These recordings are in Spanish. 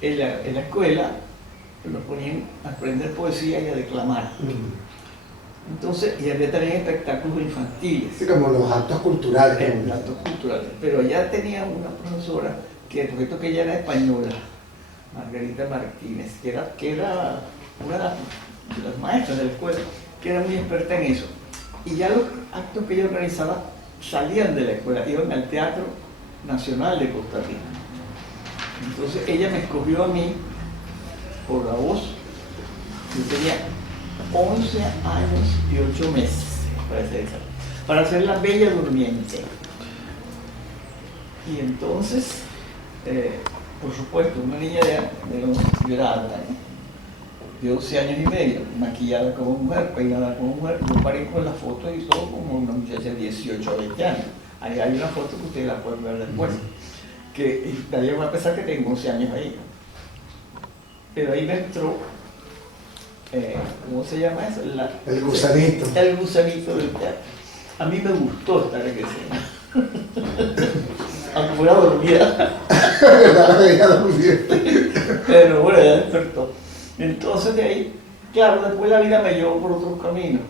en la escuela nos ponían a aprender poesía y a declamar. Entonces, y había también espectáculos infantiles. Sí, como los actos culturales. Actos culturales. Pero allá tenía una profesora, que por cierto que ella era española, Margarita Martínez, que era una de las maestras de la escuela, que era muy experta en eso. Y ya los actos que ella organizaba salían de la escuela, iban al Teatro Nacional de Costa Rica. Entonces ella me escogió a mí por la voz. Yo tenía 11 años y 8 meses para ser la Bella Durmiente. Y entonces, por supuesto, una niña yo era alta, de 12 años y medio, maquillada como mujer, peinada como mujer. Yo paré con la foto y todo como una muchacha de 18 o 20 años. Ahí hay una foto que ustedes la pueden ver después. Que nadie va a pensar que tengo 11 años ahí. Pero ahí me entró, ¿cómo se llama eso? El gusanito. El gusanito del teatro. A mí me gustó estar en escena. Aunque fuera dormida. Pero bueno, ya despertó. Entonces de ahí, claro, después la vida me llevó por otros caminos.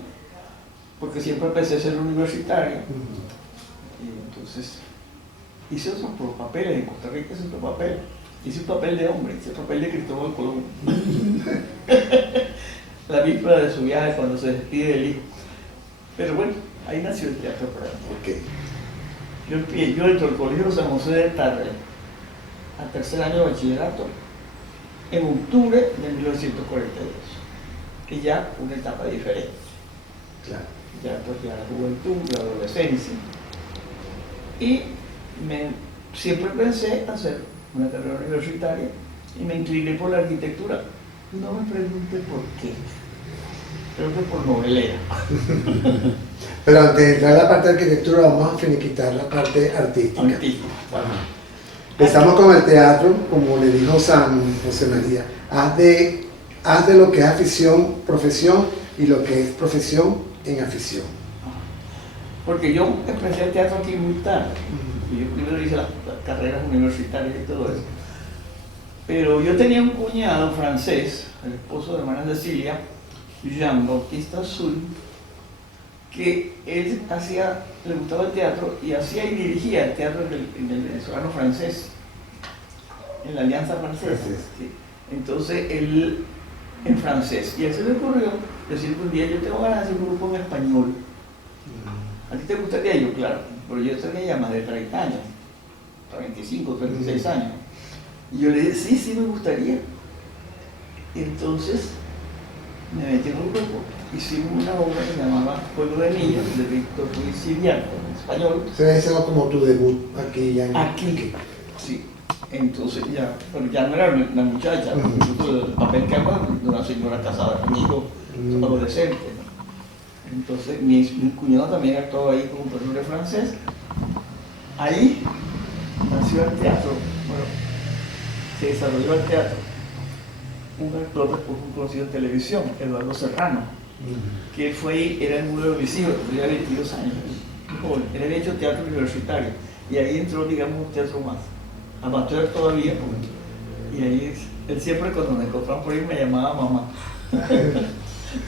Porque siempre pensé ser universitario. Y entonces hice otros papeles. En Costa Rica hice otro papel. Hice un papel de hombre, hice el papel de Cristóbal Colón. La víspera de su viaje, cuando se despide del hijo. Pero bueno, ahí nació el teatro para mí. Okay. Yo entro al Colegio San José de Tarre, al tercer año de bachillerato, en octubre de 1942. Y ya una etapa diferente. Claro. Ya pues ya la juventud, la adolescencia. Y siempre pensé hacer una carrera universitaria y me incliné por la arquitectura. No me pregunte por qué. Creo que por novelera. Pero antes de entrar a la parte de arquitectura, vamos a finiquitar la parte artística. Empezamos con el teatro, como le dijo San José María. Haz de lo que es afición, profesión, y lo que es profesión en afición. Porque yo empecé el teatro aquí muy tarde. Y yo primero hice las carreras universitarias y todo eso. Pero yo tenía un cuñado francés, el esposo de hermana Cecilia, Jean-Baptiste Azul, que él le gustaba el teatro y hacía y dirigía el teatro en el venezolano francés, en la Alianza Francesa. Sí. Entonces él, en francés, y a él se le ocurrió decir que un día yo tengo ganas de hacer un grupo en español. ¿A ti te gustaría? Yo, claro, pero yo tenía ya más de 30 años, 35, 36 años. Y yo le dije, sí, me gustaría. Y entonces me metí en un grupo, hicimos una obra que se llamaba Pueblo de Niños, de Víctor Ruiz Siriaco, en español. Ese era como tu debut aquí ya en... Aquí, sí. Entonces ya, pero ya no era una muchacha, incluso el papel que hago de una señora casada conmigo, adolescente, ¿no? Entonces mi cuñado también actuaba ahí como profesor de francés. Ahí nació el teatro, bueno, se desarrolló el teatro. Un actor después conocido en televisión, Eduardo Serrano, que fue ahí, era el número de mis hijos, tenía 22 años, joven. Él había hecho teatro universitario y ahí entró, digamos, un teatro más amateur todavía, y ahí él siempre cuando me encontraba por ahí me llamaba mamá.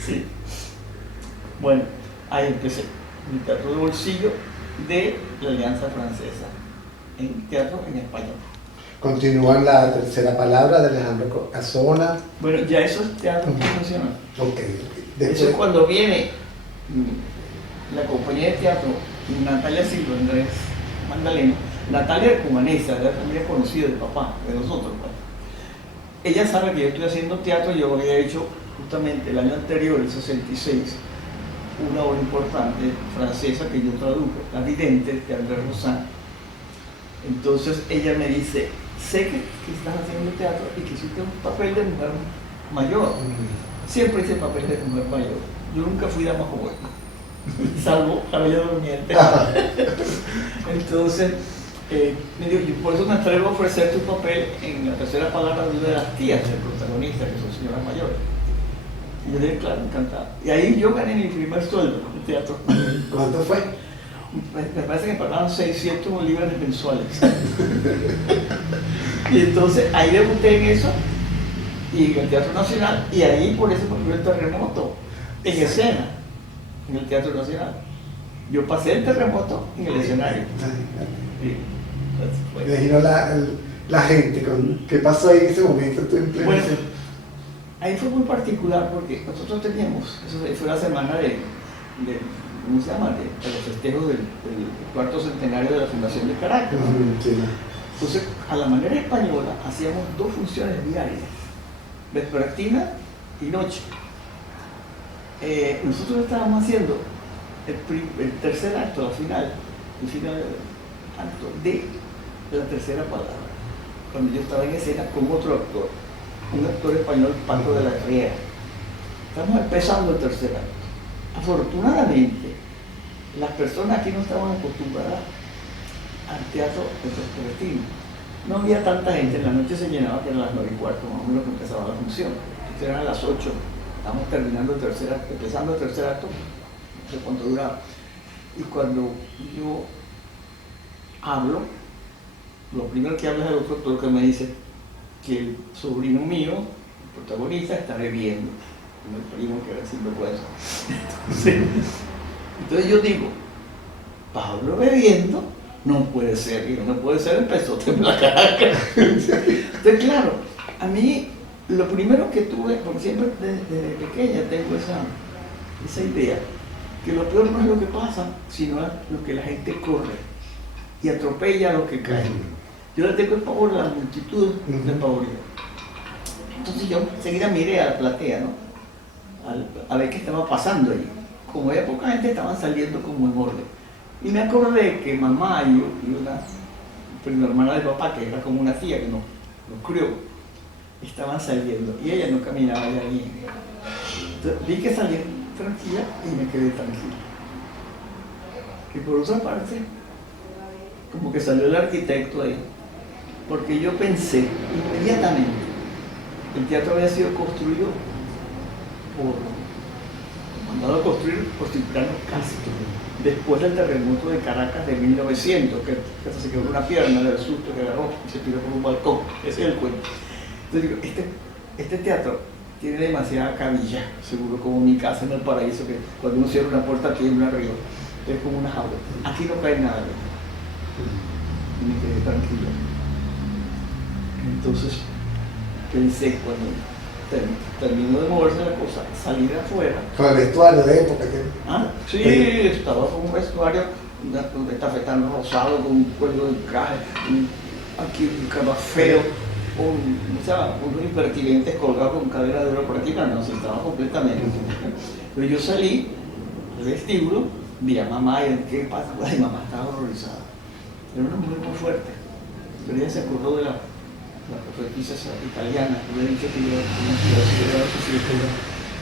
Sí. Bueno, ahí empecé, mi teatro de bolsillo de la Alianza Francesa, en teatro en español. Continúa en la tercera palabra de Alejandro Casona. Bueno, ya eso es teatro profesional. Okay. Eso es cuando viene la compañía de teatro, Natalia Silva, Andrés Magdaleno. Natalia es cumanesa, de la familia conocida del papá, de nosotros. Pues. Ella sabe que yo estoy haciendo teatro, yo había hecho justamente el año anterior, el 66, una obra importante francesa que yo traduje, La Vidente, de Andrés Rosan. Entonces ella me dice, sé que estás haciendo teatro y que hiciste un papel de mujer mayor. Siempre hice papel de mujer mayor. Yo nunca fui dama joven, salvo la Bella Durmiente. Entonces, me dijo, por eso me atrevo a ofrecer tu papel en la tercera palabra de una de las tías del protagonista, que son señoras mayores. Y yo le dije, claro, encantado. Y ahí yo gané mi primer sueldo en teatro. ¿Cuánto fue? Me parece que pagaban 600 bolívares mensuales. Y entonces ahí debuté en eso, y en el Teatro Nacional, y ahí por eso me fue el terremoto, en escena, en el Teatro Nacional. Yo pasé el terremoto en el escenario. Sí, así fue. Me imagino la gente, ¿qué pasó ahí en ese momento? Tú en pleno Bueno, escena? ahí fue muy particular porque nosotros teníamos, eso fue la semana ¿cómo se llama? De los festejos del cuarto centenario de la Fundación de Caracas. Sí. Entonces, a la manera española, hacíamos 2 funciones diarias, vespertina y noche. Nosotros estábamos haciendo el tercer acto, el final acto de la tercera palabra, cuando yo estaba en escena con otro actor, un actor español, Paco de la Riera. Estamos empezando el tercer acto. Afortunadamente, las personas aquí no estaban acostumbradas al teatro vespertino. No había tanta gente, en la noche se llenaba, que eran las 9:15, más o menos, que empezaba la función. Entonces eran a las 8, estábamos terminando el tercer acto, empezando el tercer acto, no sé cuánto duraba. Y cuando yo hablo, lo primero que habla es el otro actor que me dice que el sobrino mío, el protagonista, está bebiendo. El primo que era sinvergüenza. Entonces yo digo, Pablo bebiendo, no puede ser, y no puede ser, empezó a temblar Caracas. Entonces claro, a mí lo primero que tuve, porque siempre desde pequeña tengo esa idea, que lo peor no es lo que pasa, sino lo que la gente corre y atropella a los que caen. Yo le tengo el pavor a la multitud de pavorios. Entonces yo enseguida miré a la platea, ¿no? A ver qué estaba pasando allí. Como había poca gente, estaban saliendo como en orden. Y me acordé que mamá y una prima hermana de papá, que era como una tía que nos crió, estaban saliendo y ella no caminaba ya bien. Entonces, vi que salían tranquila y me quedé tranquila. Y por otra parte, como que salió el arquitecto ahí, porque yo pensé inmediatamente, el teatro había sido construido mandado a construir por Cipriano Castro, después del terremoto de Caracas de 1900, que se quebró una pierna del susto que agarró y se tiró por un balcón. Ese es el cuento. Entonces digo, este teatro tiene demasiada cabilla, seguro como mi casa en el paraíso, que cuando uno cierra una puerta tiene arriba, es como una jaula. Aquí no cae nada. Y me quedé tranquilo. Entonces pensé, cuando terminó de moverse la cosa, salir afuera. Con el vestuario de época. Sí, estaba con un vestuario, un tafetán rosado, con un cuello de traje, aquí un cama feo, unos impertinentes colgados con cadera de oro por aquí, no, se estaba completamente. Pero yo salí al vestíbulo, vi a mamá y ¿qué pasa? Ay, mamá estaba horrorizada. Era una mujer muy fuerte, pero ella se acordó de la profetisa italiana, que le dicho que yo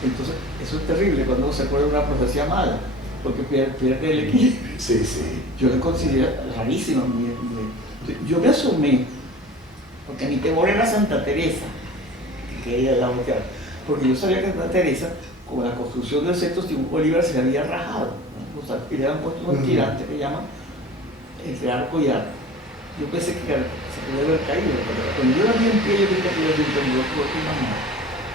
entonces eso es terrible cuando uno se acuerda de una profecía mala, porque pierde el equilibrio. Sí. Yo le considero rarísimo. Yo me asumí, porque mi temor era Santa Teresa, que ella la volteaba, porque yo sabía que Santa Teresa, con la construcción del Centro Simón Bolívar, se había rajado, ¿no? O sea, y le habían puesto un tirante que llaman entre arco y arco. Yo pensé que se podía haber caído, pero cuando yo la vi en pie, yo vi que había un temblor fuerte y más.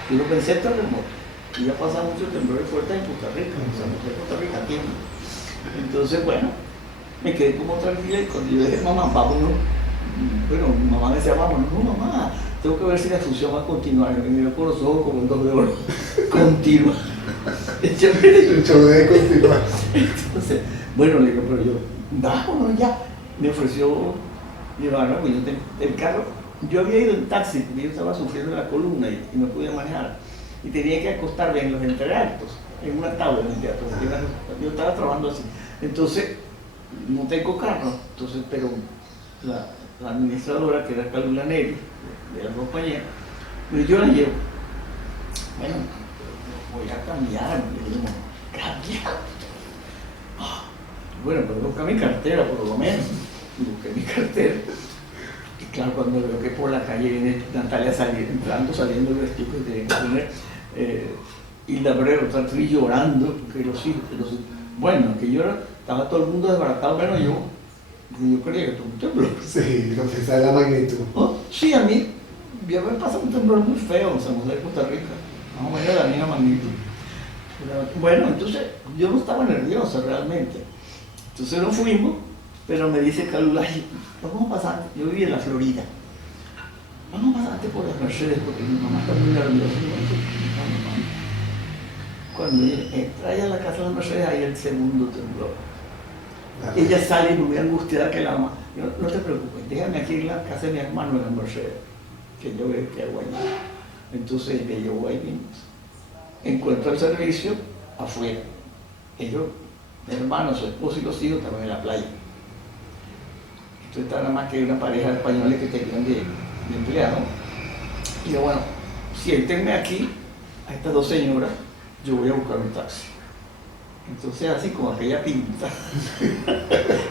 Yo lo pensé en terremoto. Y ya pasado muchos temblores fuertes en Costa Rica, o sea, en Costa Rica tiembla. Entonces, bueno, me quedé como tranquila y cuando yo dije, mamá, vámonos, bueno, mi mamá me decía, vámonos, no, mamá, tengo que ver si la función va a continuar. Y me miró con los ojos como el 2 de oro. Continúa. El show debe continuar. Entonces, bueno, le digo, pero yo, vámonos ya. Me ofreció llevarlo, pues el carro, yo había ido en taxi, porque yo estaba sufriendo de la columna y no podía manejar. Y tenía que acostarme en los entreactos, en una tabla en el teatro, yo estaba trabajando así. Entonces, no tengo carro, entonces, pero la administradora, que era Calula Neri, de la compañía, pues yo la llevo. Bueno, voy a cambiar, le digo, ¿cambiar? Bueno, pero busca mi cartera por lo menos. Y busqué mi cartera. Y claro, cuando veo que por la calle viene Natalia saliendo del vestido que tenía Hilda Brero, está llorando, porque los hijos, bueno, que estaba todo el mundo desbaratado, menos yo creía que tuvo un temblor. Sí, lo que sabe la magnitud. ¿Oh? Sí, a mí, ya me pasa un temblor muy feo en San José de Costa Rica, más o menos de la misma magnitud. Bueno, entonces yo no estaba nerviosa realmente. Entonces nos fuimos, pero me dice Calula, vamos a pasar, yo vivía en la Florida, vamos a pasarte por las Mercedes porque mi mamá está muy nerviosa. Cuando entra ella a la casa de las Mercedes, hay el segundo temblor. Ella sale muy angustiada que la mamá, no te preocupes, déjame aquí en la casa de mi hermano en la Mercedes, que yo veo que hago allá. Entonces me llevó ahí mismo. Encuentro el servicio afuera. Ellos, mi hermano, su esposo y los hijos estaban en la playa. Entonces estaba nada más que una pareja de españoles que tenían de empleado. Y yo, bueno, siéntenme aquí a estas dos señoras, yo voy a buscar un taxi. Entonces así como aquella pinta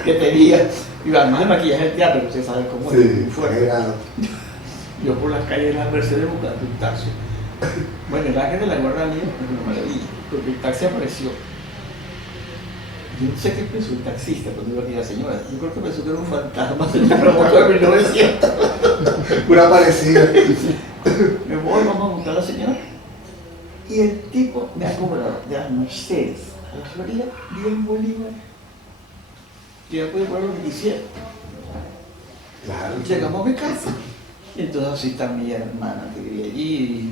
que tenía, y además de maquillaje del teatro, que usted sabe cómo es, muy fuerte. Yo por las calles de las Mercedes buscando un taxi. Bueno, el ángel de la guarda mía es una maravilla, porque el taxi apareció. Yo no sé qué pensó el taxista cuando iba aquí la señora. Yo creo que pensó que era un fantasma del terremoto de 1900. Una parecida. Me voy, vamos a buscar a la señora. Y el tipo me ha cobrado de las Mercedes a la Florida 10 bolívares. Yo ya podía cobrar lo que quisiera. Claro. Llegamos a mi casa. Y entonces así está mi hermana que vivía allí, y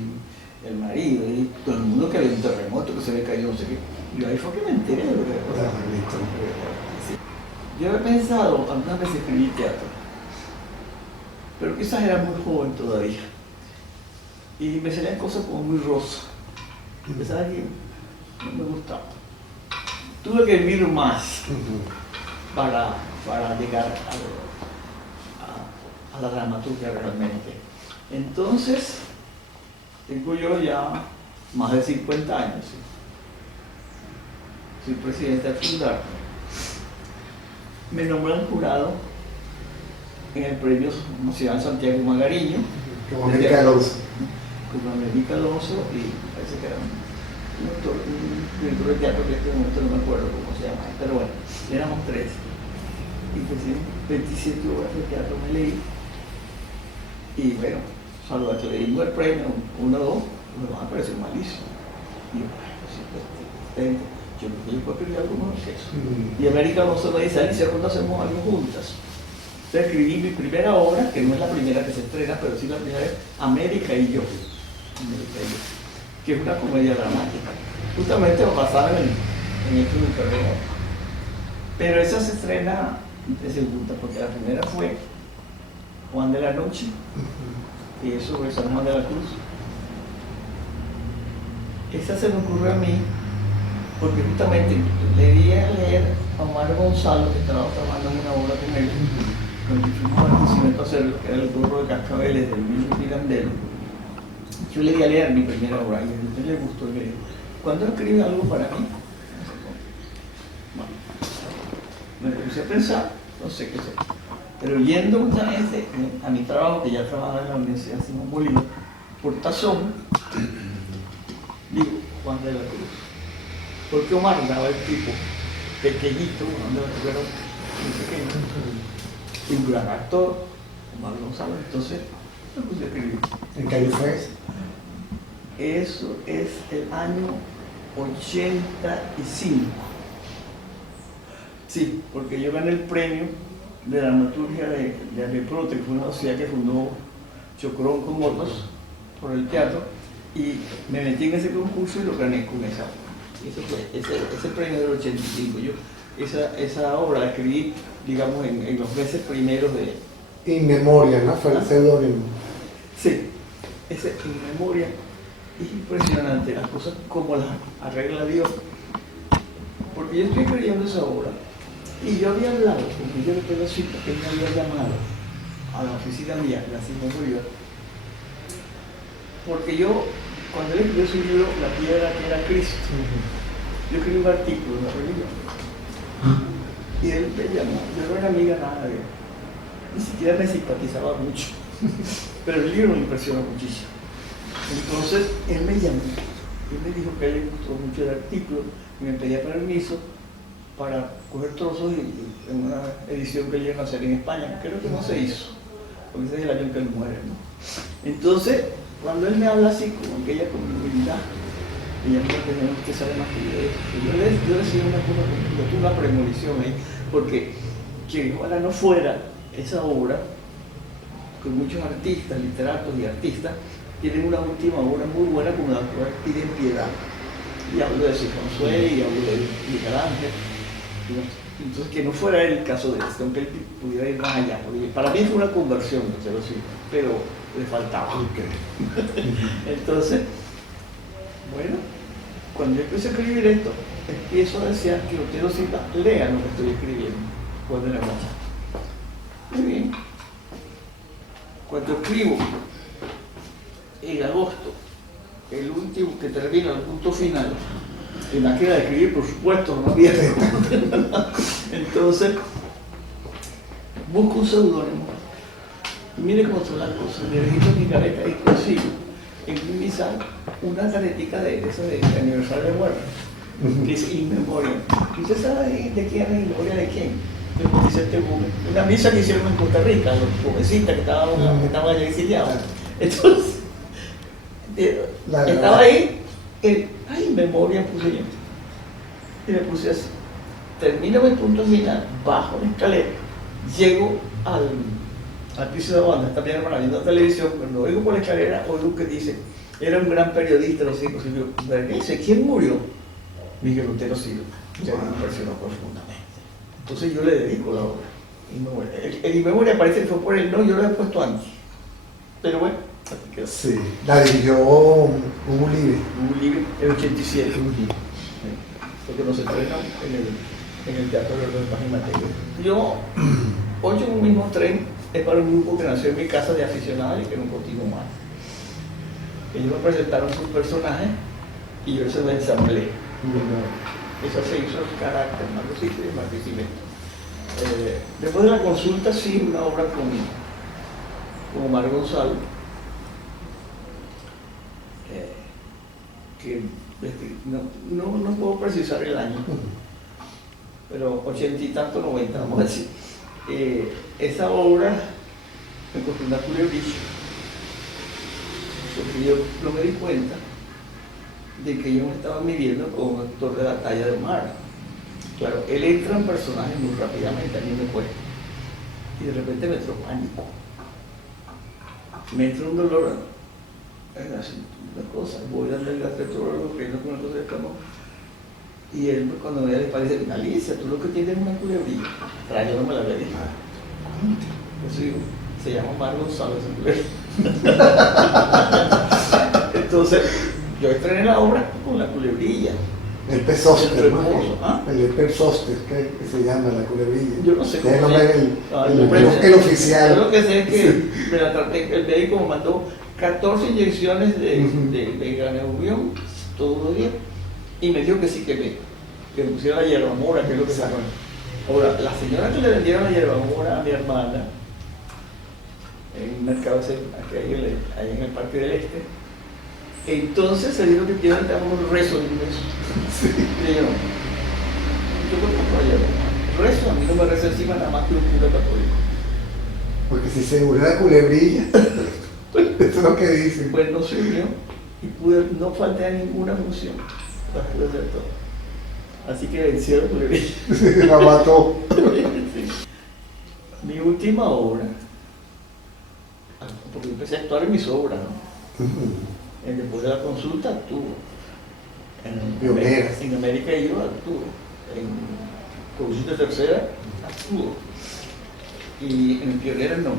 el marido, y todo el mundo que había un terremoto, que se había caído, no sé qué. Y ahí fue que me enteré de lo que había pasado. Yo he pensado algunas veces escribir teatro, pero quizás era muy joven todavía. Y me salían cosas como muy rosas. Y pensaba que no me gustaba. Tuve que vivir más para llegar a la dramaturgia realmente. Entonces, tengo yo ya más de 50 años. ¿Sí? Soy presidente de Fundar. Me nombran jurado en el premio Nacional Santiago Magariño. Como América Alonso. Como América Alonso, y parece que era un director de teatro que en este momento no me acuerdo cómo se llama, pero bueno, éramos 3. Y pues 27 obras de teatro me leí. Y bueno, salvo que le dimos el premio 1 o 2, me va a parecer malísimo. Y yo, pues, yo creo que yo puedo escribir algo mejor que eso. Y América Alonso me dice, Alicia, ¿cuándo hacemos algo juntas? Entonces escribí mi primera obra, que no es la primera que se estrena, pero sí la primera vez, América y yo, que es una comedia dramática, justamente basada en esto del terremoto. Pero esa se estrena de segunda, porque la primera fue Juan de la Noche, y es sobre San Juan de la Cruz. Esa se me ocurrió a mí, porque justamente le di a leer a Omar Gonzalo, que estaba trabajando en una obra con él, cuando fuimos a Barquisimeto a hacer lo que era el gorro de cascabeles del mismo Pirandello. Yo le di a leer mi primera obra y a él le gustó y le dijo, ¿cuándo escribe algo para mí? Bueno, me puse a pensar, no sé qué sé. Pero yendo justamente a mi trabajo, que ya trabajaba en la Universidad Simón Bolívar, por tazón, digo, Juan de la Cruz. Porque Omar daba el tipo pequeñito, Juan de la Cruz era muy pequeño, y un gran actor, Omar Gonzalo, entonces me puse a escribir. ¿En qué año fue eso? Eso es el año 85. Sí, porque yo gané el premio de dramaturgia de Areprote, que fue una sociedad que fundó Chocrón con otros por el teatro, y me metí en ese concurso y lo gané con esa obra. Ese fue ese premio del 85. Yo esa obra la escribí, digamos, en los meses primeros de... In Memoria, ¿no? Fue el seudónimo. Sí, ese In Memoria es impresionante, las cosas como las arregla Dios. Porque yo estoy escribiendo esa obra y yo había hablado con Miguel Pedacito, que él me había llamado a la oficina mía, la Simón Bolívar, porque yo, cuando él escribió su libro, La piedra que era Cristo, yo escribí un artículo en la revista y él me llamó. Yo no era amiga nada de él, ni siquiera me simpatizaba mucho, pero el libro me impresionó muchísimo. Entonces él me llamó, él me dijo que a él le gustó mucho el artículo y me pedía permiso para coger trozos en una edición que él iba a hacer en España. Creo que no se hizo, porque ese es el año en que él muere, ¿no? Entonces, cuando él me habla así, con aquella humildad, y ya no tenemos que saber más que yo de eso. Yo decía una cosa, yo tuve una premonición ahí, porque que ojalá no fuera esa obra, con muchos artistas, literatos y artistas, tienen una última obra muy buena como la cual piden piedad. Y hablo de Cifuentes y hablo de Miguel Ángel. Entonces, que no fuera el caso de este, aunque él pudiera ir más allá. Porque para mí fue una conversión, pero le faltaba. Entonces, bueno, cuando yo empecé a escribir esto, empiezo a desear que Otero Silva lea lo que estoy escribiendo. Cuando le muestra. Muy bien. Cuando escribo en agosto, el último que termina, el punto final, en la queda de escribir, por supuesto, no había. Entonces, busco un seudónimo. Y mire cómo son las cosas. Le registro mi careta y consigo en mi misal una taretica de aniversario de muerte, que dice In Memoriam. ¿Y usted sabe de quién es In Memoriam de quién? Dice una misa que hicieron en Costa Rica, los jovencitas que estaban allá exiliados. Entonces, estaba ahí, In Memoriam puse yo. Y le puse así. Termino mi punto final, bajo la escalera, llego al piso de banda, está mi hermana viendo la televisión, cuando oigo por la escalera, oigo que dice, era un gran periodista, no sé, dice, ¿quién murió? Miguel Otero Silva. Ya me impresionó profundamente. Entonces yo le dedico la obra. El In Memoriam parece que fue por él, no, yo lo he puesto antes. Pero bueno, así quedó. Sí, la dirigió Hugo Libre. Hugo Libre, el 87. Porque nos estrenó en el Teatro de los Paz y Mateo. Yo, 8 en un mismo tren, es para un grupo que nació en mi casa de aficionados y que no continuó más. Ellos me presentaron sus personajes y yo se los ensamblé. Eso se hizo el carácter, Marco Cifre y Marquisimeto. Después de la consulta, sí, una obra con Omar Gonzalo, que no puedo precisar el año, pero 80 y tanto, 90, vamos a decir. Esa obra me costó una culebrilla, porque yo no me di cuenta de que ellos estaban viviendo con un actor de la talla de Omar. Claro, él entra en personaje muy rápidamente, a mí me cuesta, y de repente me entró pánico, me entró un dolor en la cintura, cosa, voy a darle el gastroenterólogo creyendo que una cosa de cama, y él cuando me ve le parece, Alicia, tú lo que tienes es una culebrilla. Atrás yo no me la había dicho. Eso digo, se llama Omar Gonzalo esa culebrilla. Entonces, yo estrené la obra con la culebrilla. El Pesóster, el Pesóster, que se llama la culebrilla. Yo no sé cómo el oficial. Yo lo que sé es que me la traté, el médico me mandó 14 inyecciones de graneurión todos los días y me dijo que sí que me pusiera la hierbamora, que es lo que se llama. Ahora, la señora que le vendieron la hierbamora a mi hermana en un mercado ahí en el Parque del Este, entonces se dijo que quiero entrar un rezo de un beso. Sí. Y yo me compro la hierbamora. Rezo, a mí no me reza encima nada más que un cura católico. Porque si se murió la culebrilla, eso es lo que dicen. Pues no sirvió y no falté a ninguna función. Las pude hacer todo. Así que venció la culebrilla. La mató. Sí. Mi última obra, porque empecé a actuar en mis obras, ¿no? Después de la consulta actúo. En América yo actúo. En Consulta Tercera actúo. Y en Pionera no.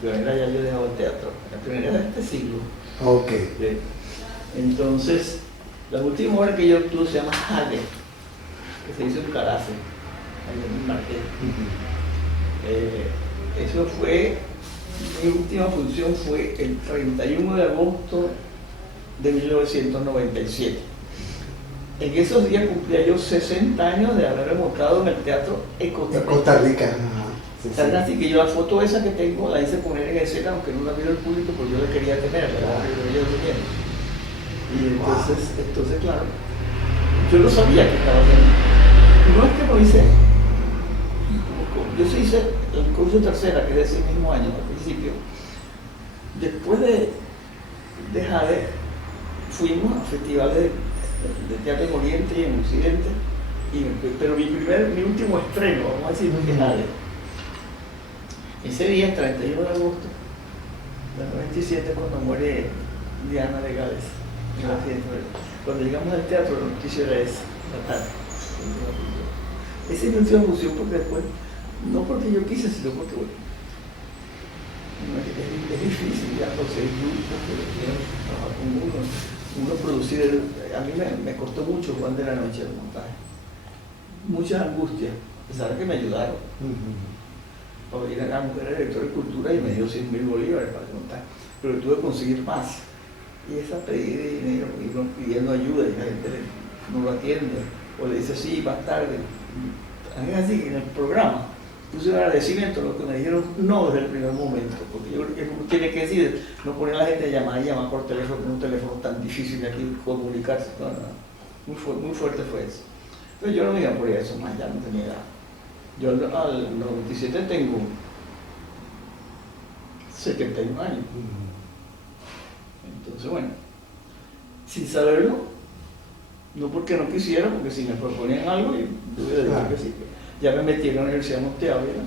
Pionera ya yo he dejado el teatro. La Pionera de este siglo. Ok. Entonces, la última obra que yo actúo se llama Hague, que se hizo en Carafe, ahí en el Marqués. Eso fue, mi última función fue el 31 de agosto de 1997. En esos días cumplía yo 60 años de haber montado en el teatro en Costa Rica. Sí, sí. Así que yo la foto esa que tengo la hice poner en escena, aunque no la vio el público, porque yo la quería tener, ¿verdad? Y entonces, claro, yo no sabía que estaba haciendo. No es que lo hice yo sí hice el curso tercera, que es de ese mismo año al principio. Después de Jade, fuimos a festivales de teatro en Oriente y en Occidente, pero mi último estreno, vamos a decir, que es Jade. Ese día, el 31 de agosto del 97, cuando muere Diana de Gales, en el accidente. Cuando llegamos al teatro, la noticia era esa, la tarde. Esa es mi última función, porque después, no porque yo quise, sino porque, bueno, es difícil ya conseguir grupos que quieran trabajar con uno producir. A mí me costó mucho Juan de la Noche el montaje, muchas angustias, a pesar de que me ayudaron. Porque vine acá, mujer era director de cultura y me dio 100.000 bolívares para montar, pero tuve que conseguir más. Y esa pedida de dinero, iban pidiendo ayuda y la gente no lo atiende, o le dice sí, más tarde. Es así que en el programa puse un agradecimiento a lo que me dijeron no desde el primer momento, porque yo creo que uno tiene que decir, no poner a la gente a llamar por teléfono, con un teléfono tan difícil de aquí comunicarse. No. Muy fuerte fue eso. Pero yo no me iba por eso, más ya no tenía edad. Yo al 97 tengo 71 años. Entonces, bueno, sin saberlo, no porque no quisiera, porque si me proponían algo, yo hubiera dicho que sí. Ya me metí en la Universidad de Monte Ávila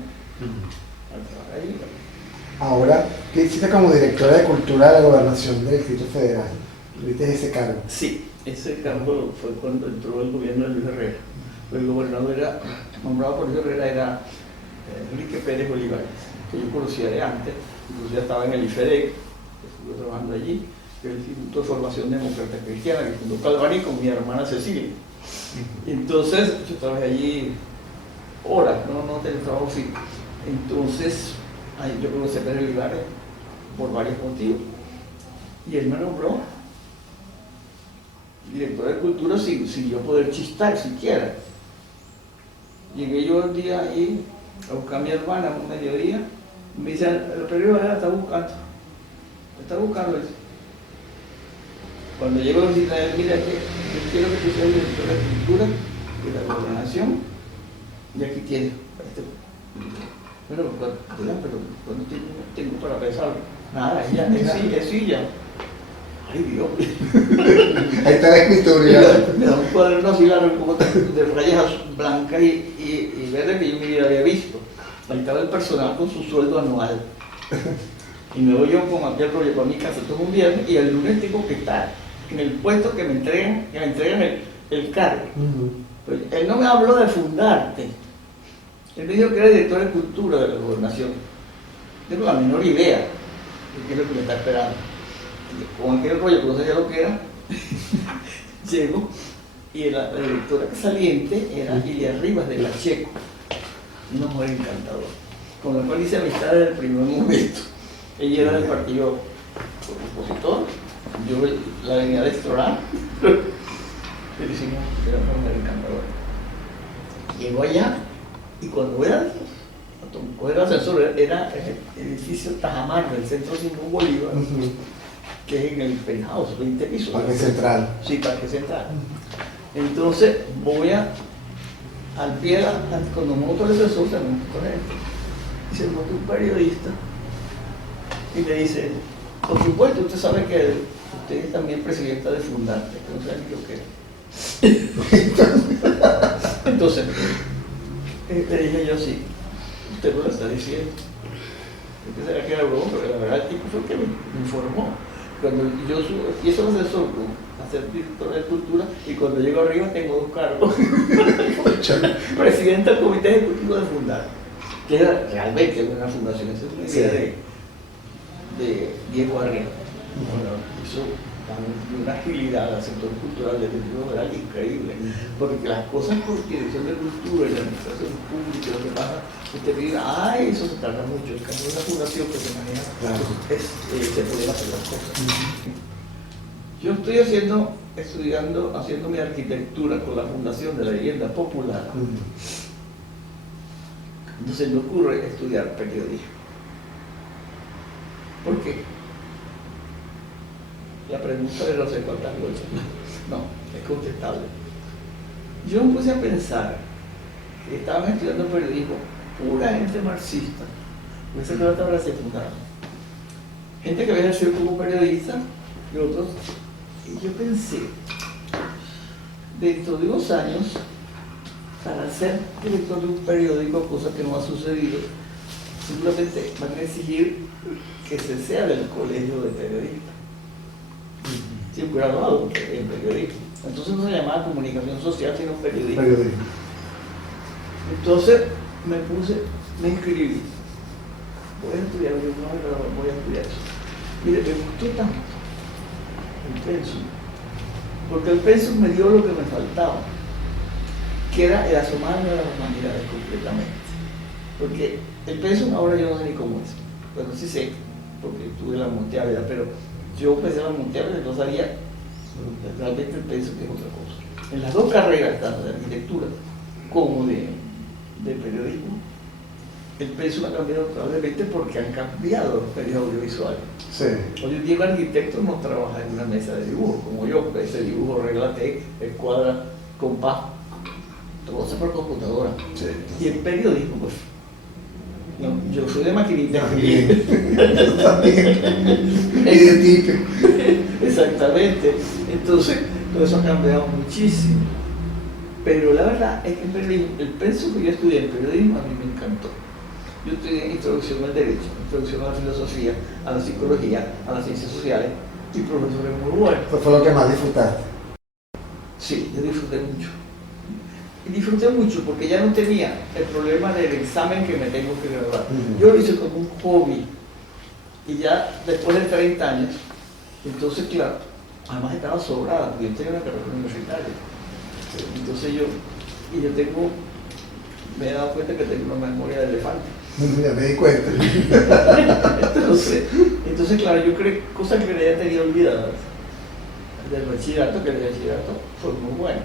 a trabajar ahí. Ahora, ¿qué hiciste como directora de Cultura de la Gobernación del Distrito Federal? ¿Tuviste ese cargo? Sí, ese cargo fue cuando entró el gobierno de Luis Herrera. El gobernador nombrado por Luis Herrera era Enrique Pérez Olivares, que yo conocía de antes, incluso ya estaba en el IFEDEC, que estuve trabajando allí, que es el Instituto de Formación Demócrata Cristiana, que fundó Calvary con mi hermana Cecilia. Y entonces yo trabajé allí horas, no tenía trabajo fijo. Entonces yo conocí a Pérez Olivares por varios motivos, y él me nombró director de cultura sin yo poder chistar siquiera. Llegué yo un día ahí a buscar a mi hermana un mediodía, y me dice, el periódico la está buscando eso. Cuando llego a la visita de él, mira que yo quiero que tú seas director de cultura de la gobernación, y aquí tienes. Bueno, pero ¿cuándo tengo para pensarlo? Nada, es silla. Ay, Dios. Ahí está la escritura. Me da un cuaderno así largo como de rayas blancas y verdes que yo ni había visto. Ahí estaba el personal con su sueldo anual. Y me voy yo con aquel rollo para mi casa todo un viernes, y el lunes tengo que estar en el puesto que me entregan el cargo. Pues, él no me habló de fundarte. Él me dijo que era director de cultura de la gobernación. Tengo la menor idea de qué es lo que me está esperando. Con aquel rollo que no sabía lo que era, llego, y la directora saliente era Ilia Rivas de Pacheco, una mujer encantadora, con la cual hice amistad desde el primer momento. Ella era del partido opositor, yo la venía de explorar, pero hicimos, era una mujer encantadora. Llego allá, y cuando voy a coger el ascensor, era el edificio Tajamar del Centro Simón Bolívar, que es en el penthouse, 20 pisos. Parque Central. Sí, Parque Central. Entonces voy al pie, cuando monto el ascensor, se monta con él, y se monta un periodista, y me dice, por supuesto, usted sabe que usted es también presidenta de Fundarte, que no sabe ni lo que es. Entonces, le dije yo, sí, usted no lo está diciendo. Yo pensaba que era broma, pero la verdad el tipo fue el que me informó. Cuando yo empiezo el ascensor a ser director de cultura, y cuando llego arriba tengo dos cargos. Presidente del Comité Ejecutivo de Fundar, que era realmente una fundación. Esa es una idea de Diego Arriba. Bueno, hizo una agilidad al sector cultural del Distrito Federal increíble, porque las cosas por dirección de cultura y la administración pública, lo que pasa, usted diga, ay, eso se tarda mucho. En cambio, una fundación que se maneja, se pueden hacer las cosas. Yo estoy haciendo mi arquitectura con la Fundación de la Vivienda Popular. Entonces me ocurre estudiar periodismo. ¿Por qué? La pregunta de no sé cuántas bolsas. No, es contestable. Yo me puse a pensar que estaban estudiando periodismo pura gente marxista, por eso trata para secundaria. Gente que había ejercido como periodista y otros. Y yo pensé, dentro de unos años, para ser director de un periódico, cosa que no ha sucedido, simplemente van a exigir que se sea del colegio de periodistas. Sí, un graduado en periodismo. Entonces no se llamaba comunicación social, sino periodismo. Entonces me inscribí. Voy a estudiar, yo no me gradué, voy a estudiar eso. Mire, me gustó tanto el pensum, porque el pensum me dio lo que me faltaba, que era el asomarme a las humanidades completamente. Porque el pensum ahora yo no sé ni cómo es. Bueno, sí sé, porque tuve la Monteávida, pero yo empecé la Monteávida y no sabía realmente el pensum que es otra cosa. En las dos carreras, tanto de arquitectura como de periodismo, el pensum ha cambiado probablemente porque han cambiado los medios audiovisuales. Sí. Hoy en día el arquitecto no trabaja en una mesa de dibujo, como yo, ese dibujo, regla T, escuadra, compás, todo se por computadora. Sí. Y el periodismo, pues, no, yo soy de maquinita. También. Y de tipo. Exactamente. Entonces, todo eso ha cambiado muchísimo. Pero la verdad es que el periodismo, el pensum que yo estudié en periodismo a mí me encantó. Yo estudié introducción al derecho, introducción a la filosofía, a la psicología, a las ciencias sociales y profesores muy buenos. ¿Cuál fue lo que más disfrutaste? Sí, yo disfruté mucho. Y disfruté mucho porque ya no tenía el problema del examen que me tengo que graduar. Yo lo hice como un hobby. Y ya después de 30 años, entonces claro, además estaba sobrada, porque yo tenía una carrera universitaria. Entonces yo tengo, me he dado cuenta que tengo una memoria de elefante. Ya me di cuenta. entonces claro, yo creo cosas que ya tenía olvidadas del bachillerato, que el bachillerato fue muy bueno.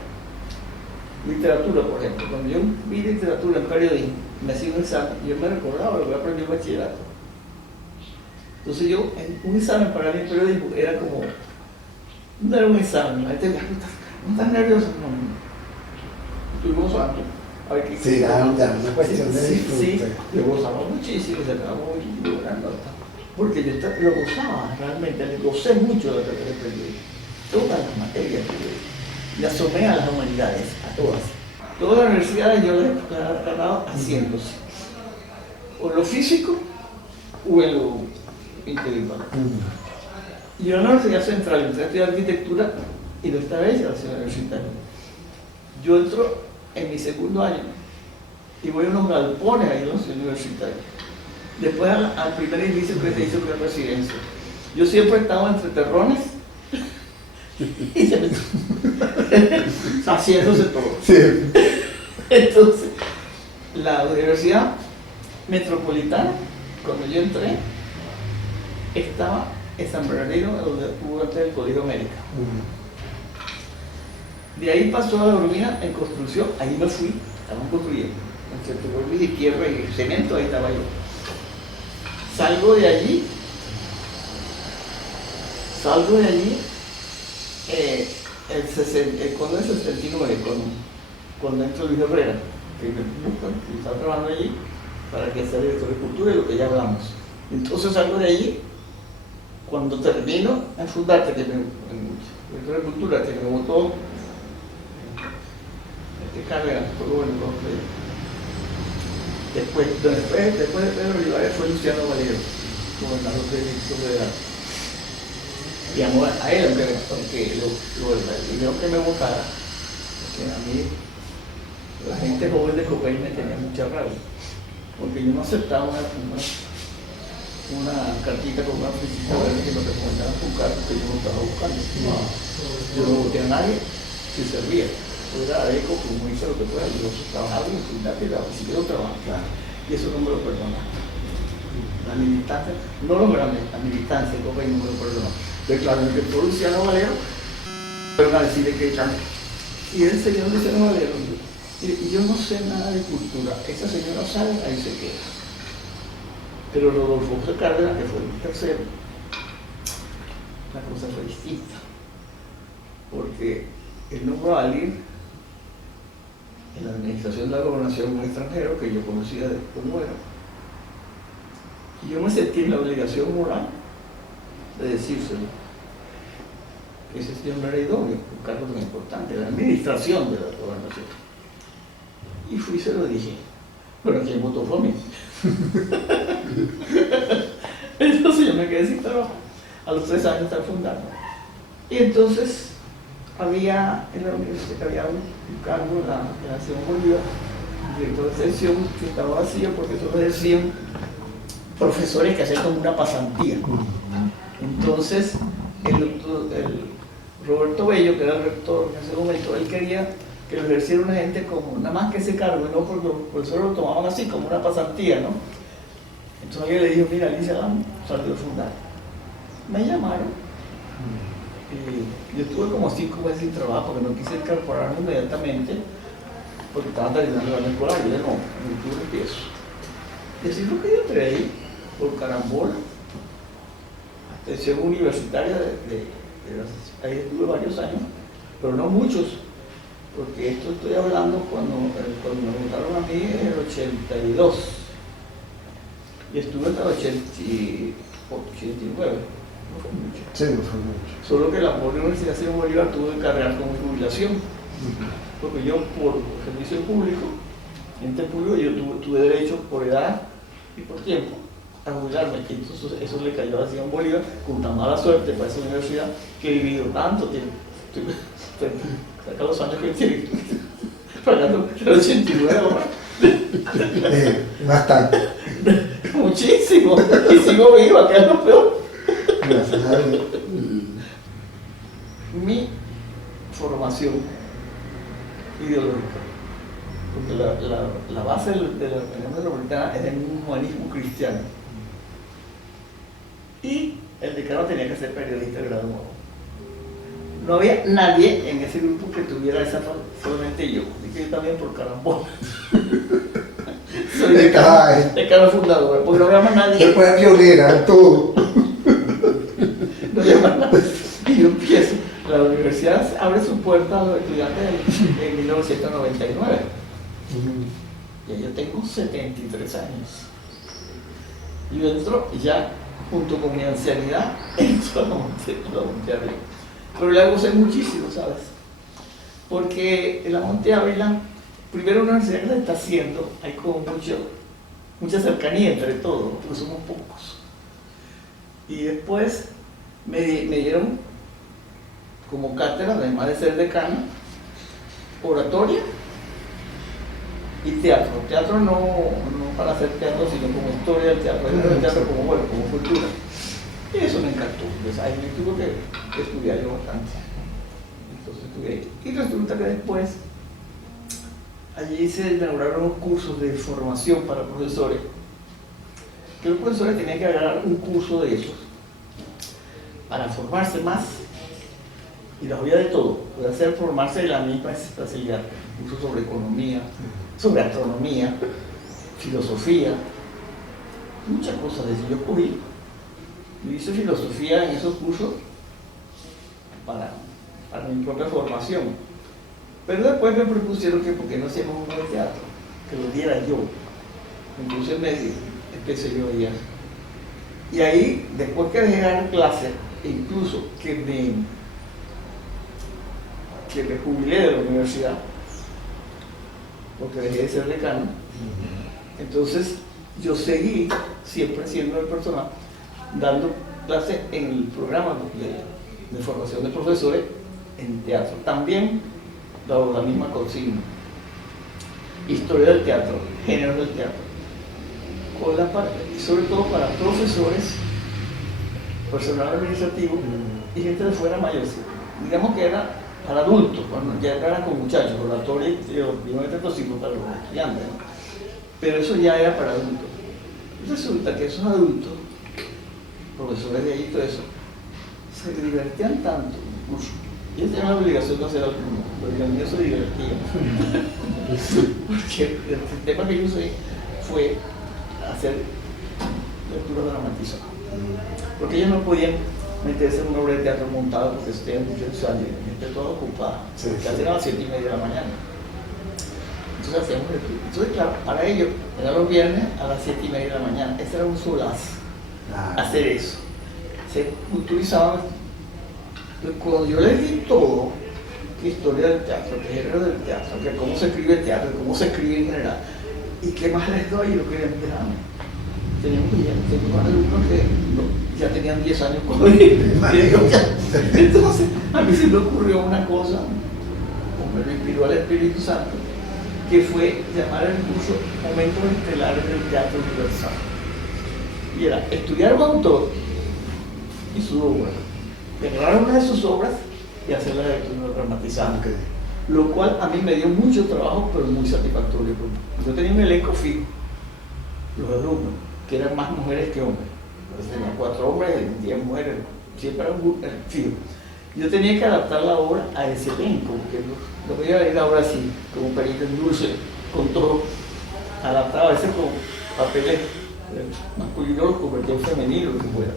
Literatura, por ejemplo, cuando yo vi literatura en periodismo, me hacía un examen, yo me recordaba lo que aprendí en bachillerato. Entonces yo, en un examen para mí en periodismo era como, no era un examen, la gente me decía, no estás nervioso, no, estoy gozando. A ver, ¿qué Sí, ya una cuestión de disfrute. Sí, yo gozaba muchísimo, se acabó llorando, porque yo lo gozaba realmente, le gocé mucho de la carrera de periodismo, todas las materias que le asomé a las humanidades, a todas. Todas las universidades yo las he ganado haciéndose, o en lo físico o en lo intelectual. Y yo en la Universidad Central entré a estudiar arquitectura y no estaba hecha la ciudad universitaria. Yo entro en mi segundo año y voy a unos galpones ahí en la ciudad universitaria. Después al primer inicio que se hizo que residencia. Yo siempre estaba entre terrones y se me haciéndose todo. Sí. Entonces, la Universidad Metropolitana, cuando yo entré, estaba en San Bernardino, donde hubo antes el Colegio América. De ahí pasó a la Urbina en construcción, ahí me fui, estaban construyendo. En Centro Golpe de Izquierda y cemento, ahí estaba yo. Salgo de allí, cuando es el 69, cuando entro Luis Herrera, que me buscan, y estaba trabajando allí para que sea director de cultura y lo que ya hablamos. Entonces salgo de allí, cuando termino en Fundarte, que me director de cultura, que me votó carrera, después de Pedro Olivares fue Luciano Valero, gobernador del Distrito Federal. Y a él, aunque lo dijeron que me votara, porque a mí la gente joven de Copey me tenía mucha rabia, porque yo no aceptaba una cartita con una fichita verde que me recomendaban un cargo que yo no estaba buscando. Yo no voté a nadie si servía. Era eco, como hice lo que fuera, yo trabajaba en Fundarte y siguió trabajando. Claro. Y eso no me lo perdonaba. La militancia, no lo grandes, la militancia, no me lo perdonó. Entonces, claro, el doctor Luciano Valero, pero a decirle que echan. Y el señor Luciano Valero, y yo no sé nada de cultura, esa señora sabe, ahí se queda. Pero Rodolfo José Cárdenas, que fue el tercero, la cosa fue distinta. Porque él nombró a alguien en la administración de la gobernación en un extranjero que yo conocía de cómo era. Y yo me sentí en la obligación moral de decírselo. Que ese señor no era idóneo, un cargo tan importante, la administración de la gobernación. Y fui y se lo dije. Bueno, ¿quién votó por mí? Entonces yo me quedé sin trabajo. A los 3 años estaba fundando. Y entonces había en la universidad había un cargo en la Simón Bolívar, director de sección, que estaba vacío porque solo ejercían profesores que hacían como una pasantía. Entonces el Roberto Bello, que era el rector en ese momento, él quería que lo ejerciera una gente como nada más que ese cargo, no porque los profesores lo tomaban así como una pasantía, ¿no? Entonces alguien le dijo, mira, Alicia salió a fundar. Me llamaron. Yo estuve como 5 meses sin trabajo porque no quise incorporarme inmediatamente porque estaba terminando el año escolar. Y yo no, en octubre empiezo. Y así fue que yo entré ahí, por carambola, atención universitaria ahí estuve varios años, pero no muchos, porque esto estoy hablando cuando me votaron a mí en el 82 y estuve hasta el 89. No fue mucho. Sí, no fue mucho. Solo que la Universidad Simón Bolívar tuvo que cargar con jubilación, porque yo por servicio público, ente público, yo tuve derecho por edad y por tiempo a jubilarme. Entonces eso le cayó a Simón Bolívar con tan mala suerte para esa universidad que he vivido tanto tiempo. Saca los años que tiene, pagando el 89 ahora. Bastante. Muchísimo. Y sigo viva, que es lo peor. Gracias a Dios. Mi formación ideológica, porque la base de la Unión Metropolitana es el humanismo cristiano. Y el decano tenía que ser periodista de grado nuevo. No había nadie en ese grupo que tuviera esa, solamente yo. Así que yo también por carambola. Soy decano fundador, porque no había más nadie. Después de pionera, tú. No había más nadie. Y yo empiezo. La universidad abre su puerta a los estudiantes en 1999. Ya yo tengo 73 años. Y yo entro ya, junto con mi ancianidad, entro a la Monte Ávila. Pero le gocé muchísimo, ¿sabes? Porque en la Monte Ávila, primero una universidad que se está haciendo, hay como mucha cercanía entre todos, porque somos pocos. Y después me dieron como cátedra, además de ser decano, oratoria y teatro. Teatro no para hacer teatro, sino como historia del teatro, el teatro como cultura. Y eso me encantó. Pues ahí me tuve que estudiar yo bastante. Entonces estudié. Y resulta que después, allí se inauguraron unos cursos de formación para profesores. Que los profesores tenían que agarrar un curso de esos para formarse más. Y los había de todo. Puede ser formarse de la misma especialidad. Cursos sobre economía, sobre astronomía, filosofía, muchas cosas de eso. Yo cogí. Yo hice filosofía en esos cursos para mi propia formación. Pero después me propusieron que por qué no hacíamos un buen teatro, que lo diera yo. Entonces empecé yo ya. Y ahí, después que dejé de dar clases, e incluso que me jubilé de la universidad, porque dejé de ser decano, entonces yo seguí siempre siendo el personal dando clases en el programa de formación de profesores en teatro. También dado la misma consigna. Historia del teatro, género del teatro. Con la parte, y sobre todo para profesores, personal administrativo y gente de fuera mayor. Digamos que era para adultos, cuando ya era con muchachos, oratoria y teatro para los estudiantes, ¿no? Pero eso ya era para adultos. Resulta que esos adultos, profesores de ahí y todo eso, se divertían tanto, incluso. Y ellos tenían la obligación de hacer algo, porque a mí se divertía. Porque el tema que yo usé fue hacer lectura dramatizada. Porque ellos no podían meterse en una obra de teatro montada porque tenían muchos años, gente toda ocupada, casi a las 7:30 de la mañana. Entonces hacíamos el estudio. Entonces, claro, para ellos, eran los viernes a las 7:30 de la mañana. Ese era un solazo, hacer eso. Se culturizaban. Entonces, cuando yo les di todo, que historia del teatro, que género del teatro, que cómo se escribe el teatro, cómo se escribe en general, y qué más les doy, y lo querían dejar. Teníamos alumnos que ya tenían 10 años cuando entonces, a mí se me ocurrió una cosa, como me lo inspiró el Espíritu Santo, que fue llamar el curso Momentos Estelares del Teatro Universal. Y era estudiar un autor y su obra, agarrar una de sus obras y hacerla de estudio dramatizado. Lo cual a mí me dio mucho trabajo, pero muy satisfactorio. Yo tenía un elenco fijo, los alumnos, que eran más mujeres que hombres. Entonces, tenía 4 hombres y 10 mujeres, siempre era un fijo. Yo tenía que adaptar la obra a ese elenco, porque no podía venir ahora así, como un perito en dulce, con todo adaptado a veces con papeles masculinos, los convertía en femenino, lo que fuera.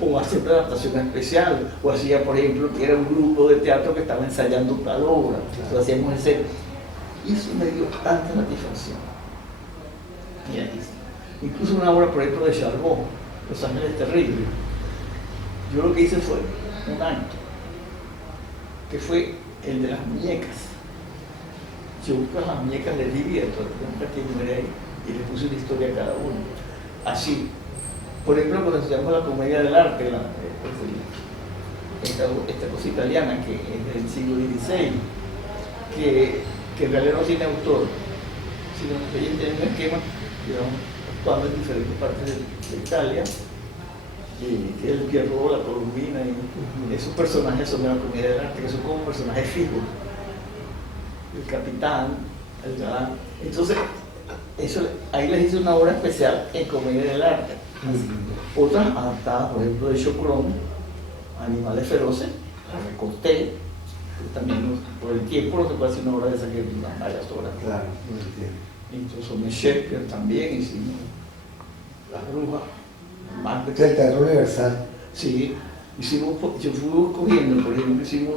O hacía una adaptación especial, o hacía, por ejemplo, que era un grupo de teatro que estaba ensayando tal obra, lo hacíamos en serio. Y eso me dio tanta satisfacción. Mira, incluso una obra, por ejemplo, de Charbot, Los Ángeles Terribles. Yo lo que hice fue un acto, que fue el de las muñecas. Yo busco las muñecas de Divierto, y le puse una historia a cada uno. Así. Por ejemplo, cuando estudiamos la comedia del arte, esta cosa italiana que es del siglo XVI, que en realidad no tiene autor, sino que ella tiene un esquema, digamos, actuando en diferentes partes de Italia, que es el Pierrot, la Colombina, y esos personajes son de la comedia del arte, que son como personajes fijos. El capitán, el galán. Entonces, ahí les hice una obra especial en comedia del arte. Otras adaptadas, por ejemplo, de Chocron, Animales Feroces, las recorté, también por el tiempo no se puede hacer una obra de esa que duran varias horas. Claro, no entiendo. Incluso Shakespeare también hicimos Las Brujas, El Teatro Universal. Sí, hicimos, yo fui escogiendo, por ejemplo, hicimos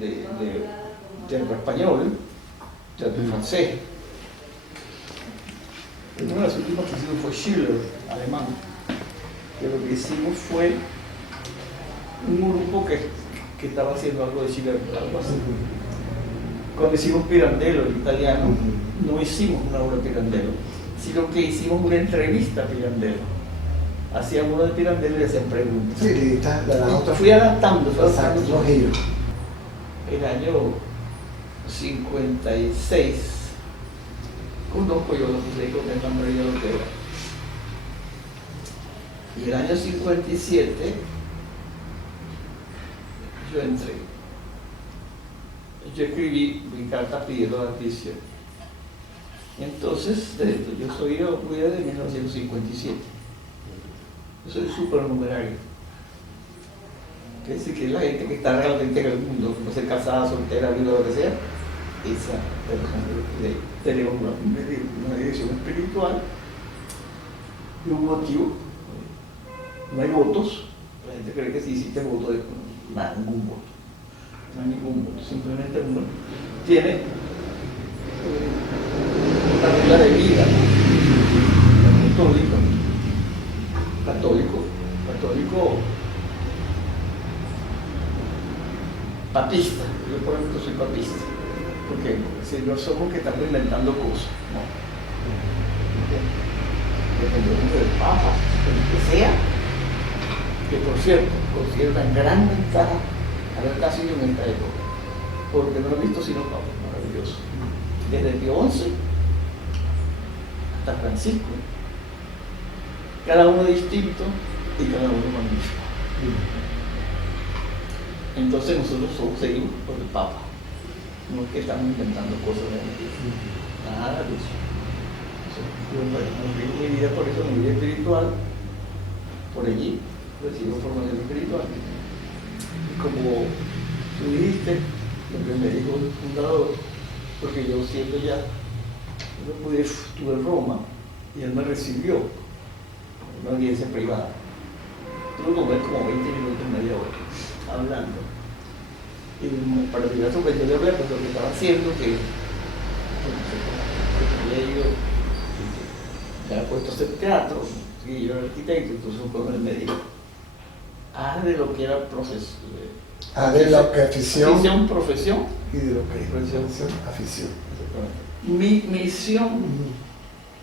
de teatro español, teatro francés. Una de las últimas que hicimos fue Schiller, alemán. Que lo que hicimos fue un grupo que estaba haciendo algo de Schiller, algo así. Cuando hicimos Pirandello, el italiano, no hicimos una obra de Pirandello, sino que hicimos una entrevista a Pirandello. Hacían uno de Pirandello y hacían preguntas. Sí, fui adaptando, Trujillo. El año 56, conozco yo los que con el nombre de lo que era. Y el año 57 yo entré. Yo escribí mi carta pidiendo la admisión. Entonces, yo voy de 1957. Yo soy supernumerario. Quiere decir que es la gente que está realmente en el mundo, no ser casada, soltera, viuda, lo que sea, esa persona. Tenemos una dirección espiritual y un motivo. No hay votos. La gente cree que si hiciste voto, nada, ningún voto. No hay ningún voto. Simplemente uno tiene una regla de vida. Católico, papista. Yo por ejemplo soy papista. Porque si no somos que estamos inventando cosas, no. Dependemos del Papa, del que sea, que por cierto, considero una gran ventaja haber nacido en esta época, porque no he visto sino papas maravillosos. Desde Pío XI hasta Francisco, cada uno distinto y cada uno magnífico. Entonces nosotros seguimos por el Papa, no es que estamos inventando cosas de nada de eso. Yo vivo mi vida por eso, mi vida espiritual, por allí recibo formación espiritual. Y como tú dijiste, lo que me dijo el fundador, porque yo siendo ya, estuve en Roma y él me recibió en una audiencia privada. Tuve como 20 minutos, media hora, hablando. para el universo pues yo le hablé pues lo que estaba haciendo, que yo me había puesto a hacer teatro, y yo era arquitecto, entonces un él me dijo, haz de lo que era proceso. Haz de lo que afición, profesión. y de lo que Profesión. afición. Mi misión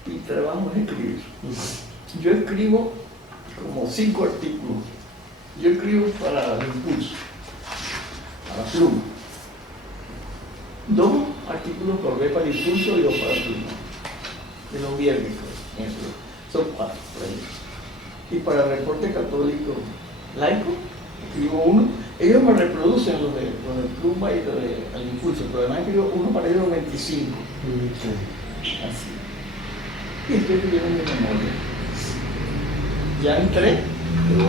y trabajo es escribir. Yo escribo como 5 artículos. Yo escribo para el Impulso, para la Pluma. 2 artículos colgué para el Impulso y 2 para la Pluma. De los viernes, son 4 por ahí. Y para el Reporte Católico Laico, escribo 1. Ellos me reproducen los de Pluma y los de al Impulso, pero además escribo 1 para ellos 25. Así. Y estoy escribiendo mi memoria. Ya entré,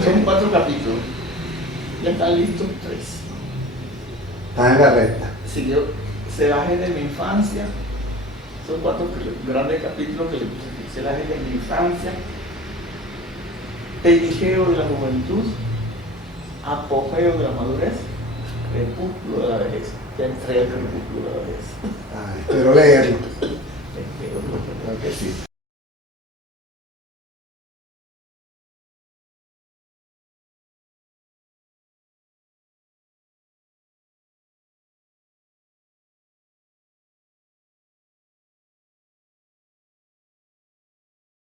son 4 capítulos. Ya están listos 3. Está en la recta. Si yo se baje de mi infancia, son 4 grandes capítulos que le puse aquí. Se baje de mi infancia, perigeo de la juventud, apogeo de la madurez, crepúsculo de la vejez. Ya entré al crepúsculo de la vejez. Espero leerlo. Espero, Creo que sí.